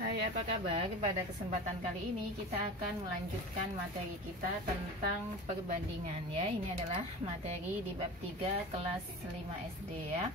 Hai, apa kabar? Pada kesempatan kali ini kita akan melanjutkan materi kita tentang perbandingan ya. Ini adalah materi di bab 3 kelas 5 SD ya.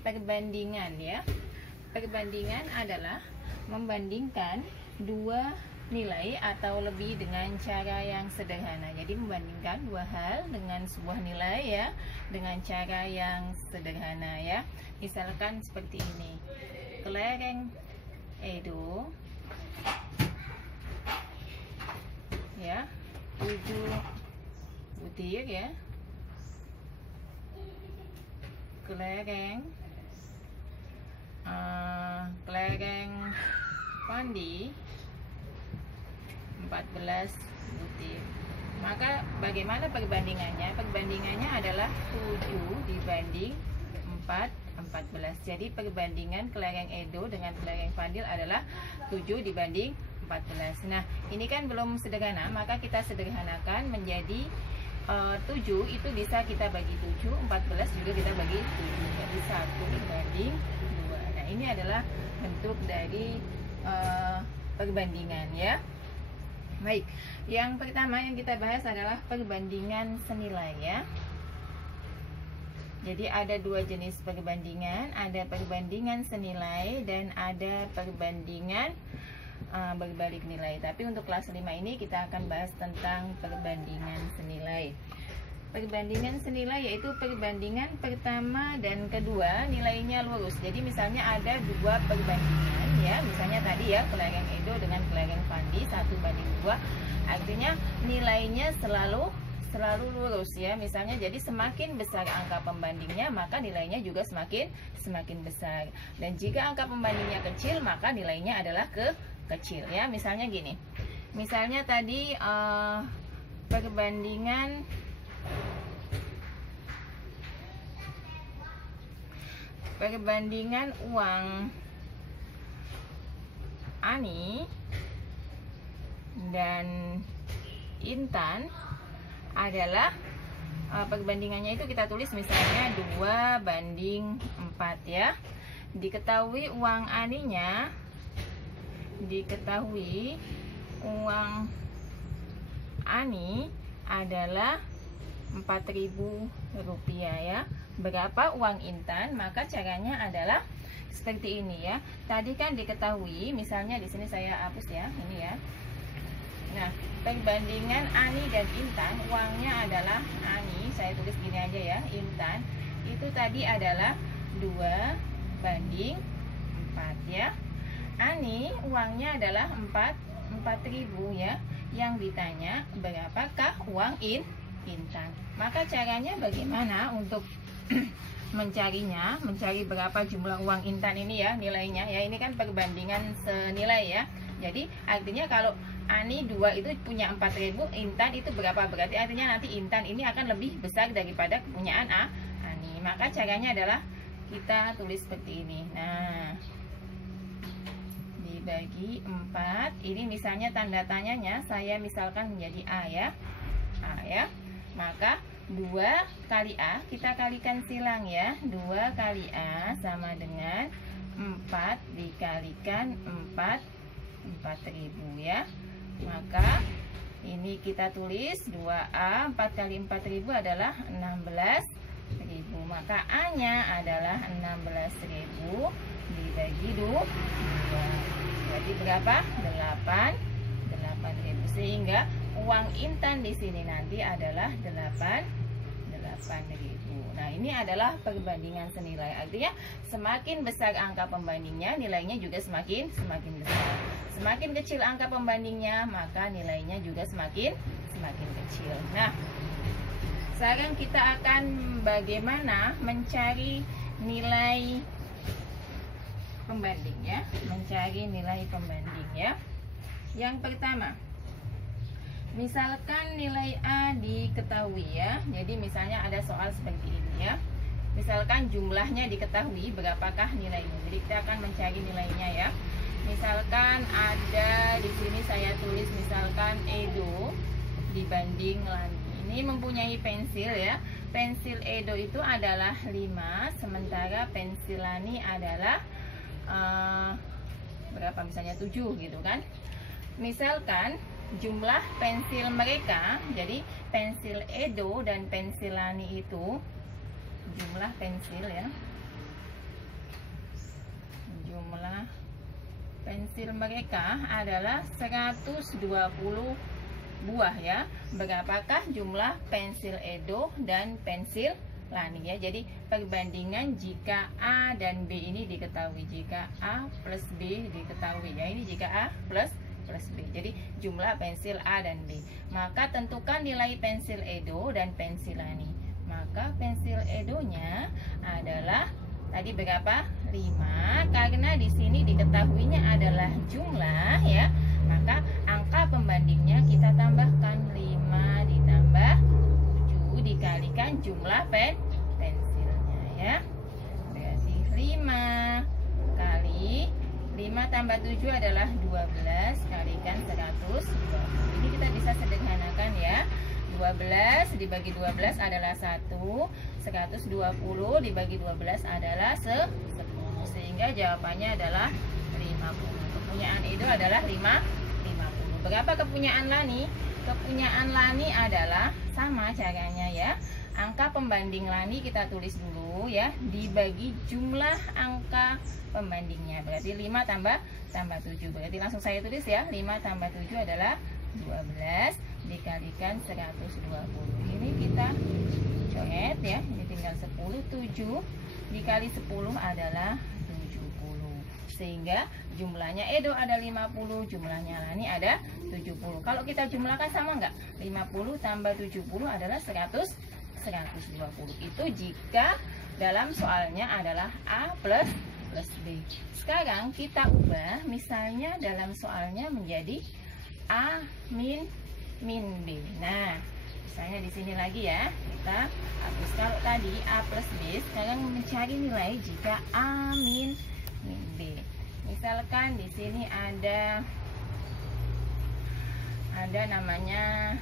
Perbandingan ya. Perbandingan adalah membandingkan dua nilai atau lebih dengan cara yang sederhana. Jadi membandingkan dua hal dengan sebuah nilai ya, dengan cara yang sederhana ya. Misalkan seperti ini. Kelereng Edo ya 7 butir ya, kelereng Pandi 14 butir. Maka bagaimana perbandingannya? Perbandingannya adalah 7 dibanding 14. Jadi perbandingan kelereng Edo dengan kelereng Fadil adalah 7 dibanding 14. Nah, ini kan belum sederhana, maka kita sederhanakan menjadi 7 itu bisa kita bagi 7, 14 juga kita bagi 7. Jadi 1 dibanding 2. Nah, ini adalah bentuk dari perbandingan ya. Baik, yang pertama yang kita bahas adalah perbandingan senilai ya. Jadi ada dua jenis perbandingan, ada perbandingan senilai dan ada perbandingan berbalik nilai. Tapi untuk kelas 5 ini kita akan bahas tentang perbandingan senilai. Perbandingan senilai yaitu perbandingan pertama dan kedua nilainya lurus. Jadi misalnya ada dua perbandingan ya, misalnya tadi ya kelereng Edo dengan kelereng Fandi 1:2, artinya nilainya selalu lurus ya. Misalnya jadi semakin besar angka pembandingnya maka nilainya juga semakin besar. Dan jika angka pembandingnya kecil maka nilainya adalah kecil ya. Misalnya gini. Misalnya tadi perbandingan uang Ani dan Intan adalah perbandingannya itu kita tulis misalnya 2:4 ya. Diketahui uang Ani adalah Rp4.000 ya. Berapa uang Intan? Maka caranya adalah seperti ini ya. Tadi kan diketahui, misalnya di sini saya hapus ya, ini ya. Nah, perbandingan Ani dan Intan, uangnya adalah Ani, saya tulis gini aja ya, Intan itu tadi adalah 2:4 ya. Ani uangnya adalah 4.000 ya. Yang ditanya berapakah uang Intan. Maka caranya bagaimana untuk mencarinya, mencari berapa jumlah uang Intan ini ya, nilainya ya. Ini kan perbandingan senilai ya. Jadi artinya kalau Ani 2 itu punya 4.000, Intan itu berapa? Berarti artinya nanti Intan ini akan lebih besar daripada kepunyaan Ani. Maka caranya adalah kita tulis seperti ini. Nah, dibagi 4. Ini misalnya tanda tanyanya saya misalkan menjadi A ya. A ya. Maka 2 kali A kita kalikan silang ya. 2 kali A sama dengan 4 dikalikan 4.000 ya. Maka ini kita tulis 2A 4 kali 4.000 adalah 16.000. Maka A-nya adalah 16.000 dibagi 2. Berarti berapa? 8.000. Sehingga uang Intan di sini nanti adalah 8.000. Nah, ini adalah perbandingan senilai. Artinya semakin besar angka pembandingnya, nilainya juga semakin besar. Semakin kecil angka pembandingnya, maka nilainya juga semakin kecil. Nah, sekarang kita akan bagaimana mencari nilai pembanding ya. Mencari nilai pembanding ya. Yang pertama, misalkan nilai A diketahui ya. Jadi misalnya ada soal seperti ini ya. Misalkan jumlahnya diketahui, berapakah nilainya. Jadi kita akan mencari nilainya ya. Misalkan ada di sini saya tulis misalkan Edo dibanding Lani. Ini mempunyai pensil ya. Pensil Edo itu adalah 5, sementara pensil Lani adalah berapa, misalnya 7 gitu kan. Misalkan jumlah pensil mereka, jadi pensil Edo dan pensil Lani itu jumlah pensil ya, jumlah pensil mereka adalah 120 buah ya. Berapakah jumlah pensil Edo dan pensil Lani ya? Jadi perbandingan jika A dan B ini diketahui, jika A plus B diketahui ya, ini jika A plus B. Jadi jumlah pensil A dan B. Maka tentukan nilai pensil Edo dan pensil Lani. Maka pensil Edonya adalah tadi berapa? 5. Karena di sini diketahuinya adalah jumlah ya, maka angka pembandingnya kita tambahkan 5 ditambah 7 dikalikan jumlah pensilnya ya. Berarti 5 kali 5 tambah 7 adalah 12 kalikan 120. Ini kita bisa sederhanakan ya. 12 dibagi 12 adalah 1. 120 dibagi 12 adalah 10. Sehingga jawabannya adalah 50. Kepunyaan Edo adalah 50. Berapa kepunyaan Lani? Kepunyaan Lani adalah sama caranya ya. Angka pembanding Lani kita tulis dulu ya, dibagi jumlah angka pembandingnya. Berarti 5 tambah 7. Berarti langsung saya tulis ya, 5 tambah 7 adalah 12 dikalikan 120. Ini kita coret ya, ini tinggal 10. 7 dikali 10 adalah 70. Sehingga jumlahnya Edo ada 50, jumlahnya Lani ada 70. Kalau kita jumlahkan sama enggak? 50 tambah 70 adalah 120. Itu jika dalam soalnya adalah A plus B. Sekarang kita ubah, misalnya dalam soalnya menjadi A min B. Nah, misalnya di sini lagi ya, kita hapus. Kalau tadi A plus B, sekarang mencari nilai jika A min B. Misalkan di sini ada namanya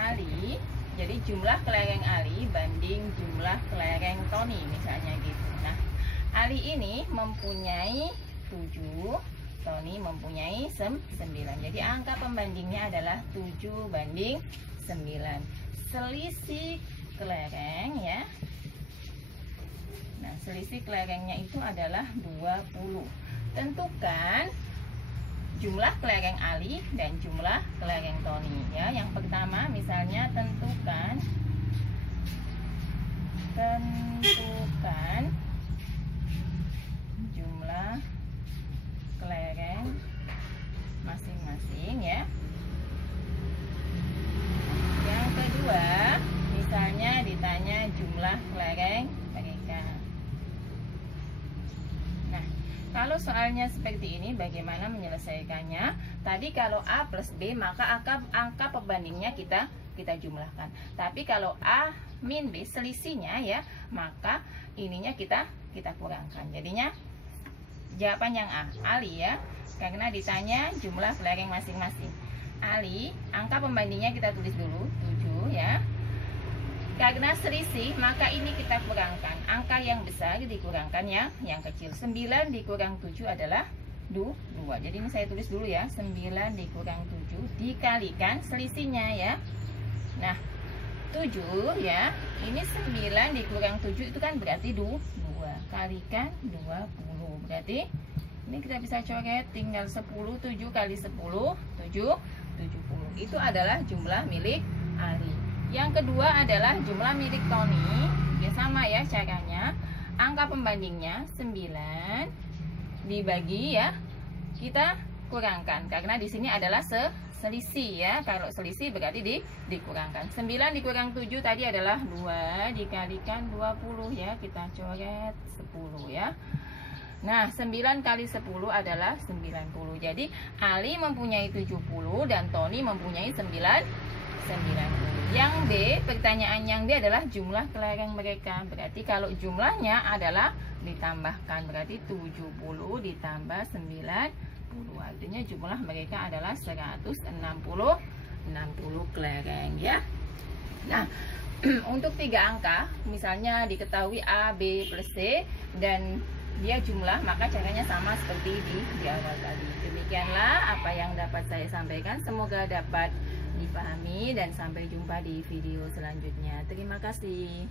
Ali. Jadi jumlah kelereng Ali banding jumlah kelereng Tony misalnya gitu. Nah, Ali ini mempunyai 7, Tony mempunyai 9. Jadi angka pembandingnya adalah 7 banding 9. Selisih kelereng ya. Nah, selisih kelerengnya itu adalah 20. Tentukan jumlah kelereng Ali dan jumlah kelereng Tony ya. Yang pertama misalnya tentukan jumlah kelereng masing-masing ya. Yang kedua misalnya ditanya jumlah kelereng mereka. Nah, kalau soalnya seperti ini bagaimana menyelesaikannya? Tadi kalau A plus B maka angka pembandingnya kita jumlahkan. Tapi kalau A min B selisihnya ya, maka ininya kita kurangkan. Jadinya jawaban yang A, Ali ya. Karena ditanya jumlah kelereng masing-masing. Ali, angka pembandingnya kita tulis dulu 7 ya. Karena selisih maka ini kita kurangkan. Angka yang besar dikurangkan yang kecil. 9 dikurang 7 adalah 2. Jadi ini saya tulis dulu ya. 9 dikurang 7 dikalikan selisihnya ya. Nah, 7 ya. Ini 9 dikurang 7 itu kan berarti 2. Kalikan 20. Berarti ini kita bisa coret tinggal 10. 7 kali 10 70. Itu adalah jumlah milik Ali. Yang kedua adalah jumlah milik Tony. Ya sama ya caranya. Angka pembandingnya 9 dibagi ya. Kita kurangkan karena di sini adalah selisih ya. Kalau selisih berarti dikurangkan. 9 dikurang 7 tadi adalah 2 dikalikan 20 ya. Kita coret 10 ya. Nah, 9 kali 10 adalah 90. Jadi Ali mempunyai 70 dan Tony mempunyai 90. Yang B, pertanyaan yang B adalah jumlah kelereng mereka. Berarti kalau jumlahnya adalah ditambahkan, berarti 70 ditambah 90. Artinya jumlah mereka adalah 160 kelereng ya. Nah, untuk 3 angka, misalnya diketahui A, B plus C dan dia jumlah, maka caranya sama seperti di awal tadi. Demikianlah apa yang dapat saya sampaikan, semoga dapat dipahami dan sampai jumpa di video selanjutnya. Terima kasih.